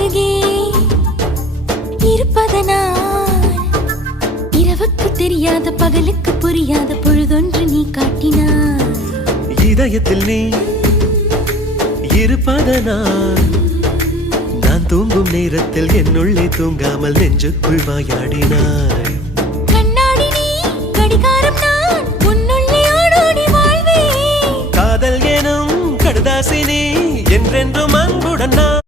அருகே இருப்பதனால் இரவுக்கு தெரியாத பகலுக்கு புரியாத பொழுதொன்று நீ காட்டினாய். இதயத்தில் நீ இருப்பதனால் நான் தூங்கும் நேரத்தில் என்னுள்ளே தூங்காமல் நெஞ்சுக்குள் வாயாடினாய். கண்ணாடி நீ கடிகாரம் நான் உன்னுள்ளே ஓடோடி வாழ்வே. காதல் எனும் கடுதாசி நீ என்றென்றும் அன்புடன் நான்